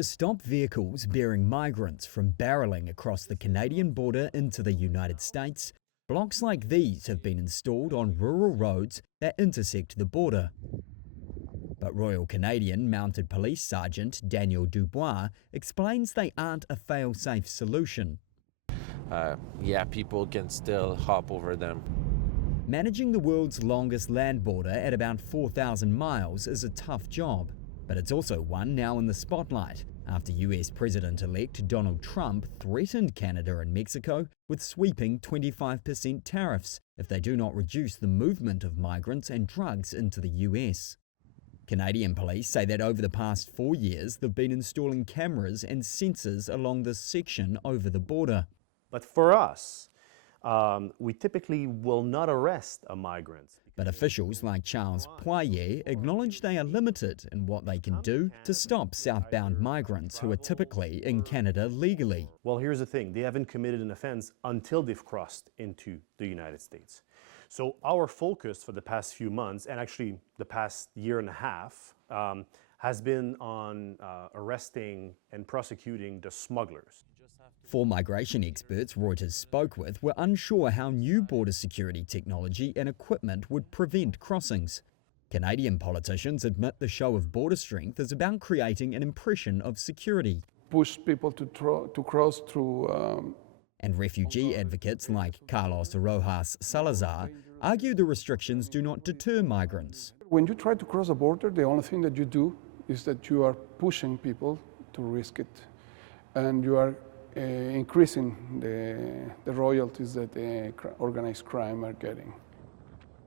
to stop vehicles bearing migrants from barreling across the Canadian border into the United States. Blocks like these have been installed on rural roads that intersect the border. But Royal Canadian Mounted Police Sergeant Daniel Dubois explains they aren't a fail-safe solution. Yeah, people can still hop over them. Managing the world's longest land border at about 4,000 miles is a tough job, but it's also one now in the spotlight after US President-elect Donald Trump threatened Canada and Mexico with sweeping 25% tariffs if they do not reduce the movement of migrants and drugs into the US. Canadian police say that over the past 4 years they've been installing cameras and sensors along this section over the border. But for us, we typically will not arrest a migrant. But officials like Charles Poirier acknowledge they are limited in what they can do to stop southbound migrants who are typically in Canada legally. Well, here's the thing. They haven't committed an offense until they've crossed into the United States. So our focus for the past few months, and actually the past year and a half, has been on arresting and prosecuting the smugglers. 4 migration experts Reuters spoke with were unsure how new border security technology and equipment would prevent crossings. Canadian politicians admit the show of border strength is about creating an impression of security. Push people to cross through. And refugee advocates like Carlos Rojas Salazar argue the restrictions do not deter migrants. When you try to cross a border, the only thing that you do is that you are pushing people to risk it. And you are increasing the royalties that organized crime are getting.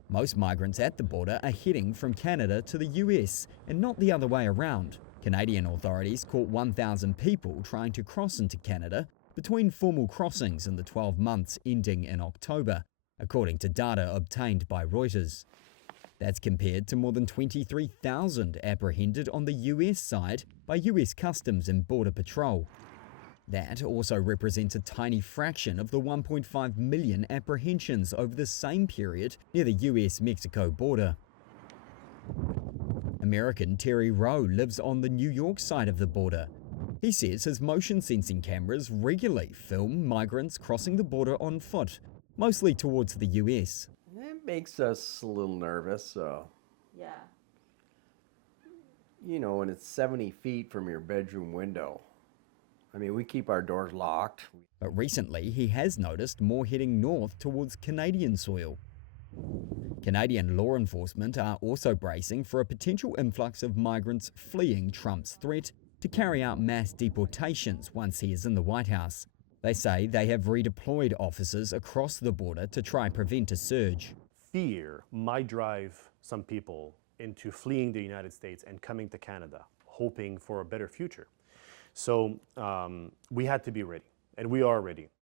Most migrants at the border are heading from Canada to the US and not the other way around. Canadian authorities caught 1,000 people trying to cross into Canada between formal crossings in the 12 months ending in October, according to data obtained by Reuters. That's compared to more than 23,000 apprehended on the US side by US Customs and Border Patrol. That also represents a tiny fraction of the 1.5 million apprehensions over the same period near the US-Mexico border. American Terry Rowe lives on the New York side of the border. He says his motion-sensing cameras regularly film migrants crossing the border on foot, mostly towards the US. It makes us a little nervous, so. Yeah. You know, when it's 70 feet from your bedroom window. I mean, we keep our doors locked. But recently, he has noticed more heading north towards Canadian soil. Canadian law enforcement are also bracing for a potential influx of migrants fleeing Trump's threat to carry out mass deportations once he is in the White House. They say they have redeployed officers across the border to try prevent a surge. Fear might drive some people into fleeing the United States and coming to Canada, hoping for a better future. So we had to be ready, and we are ready.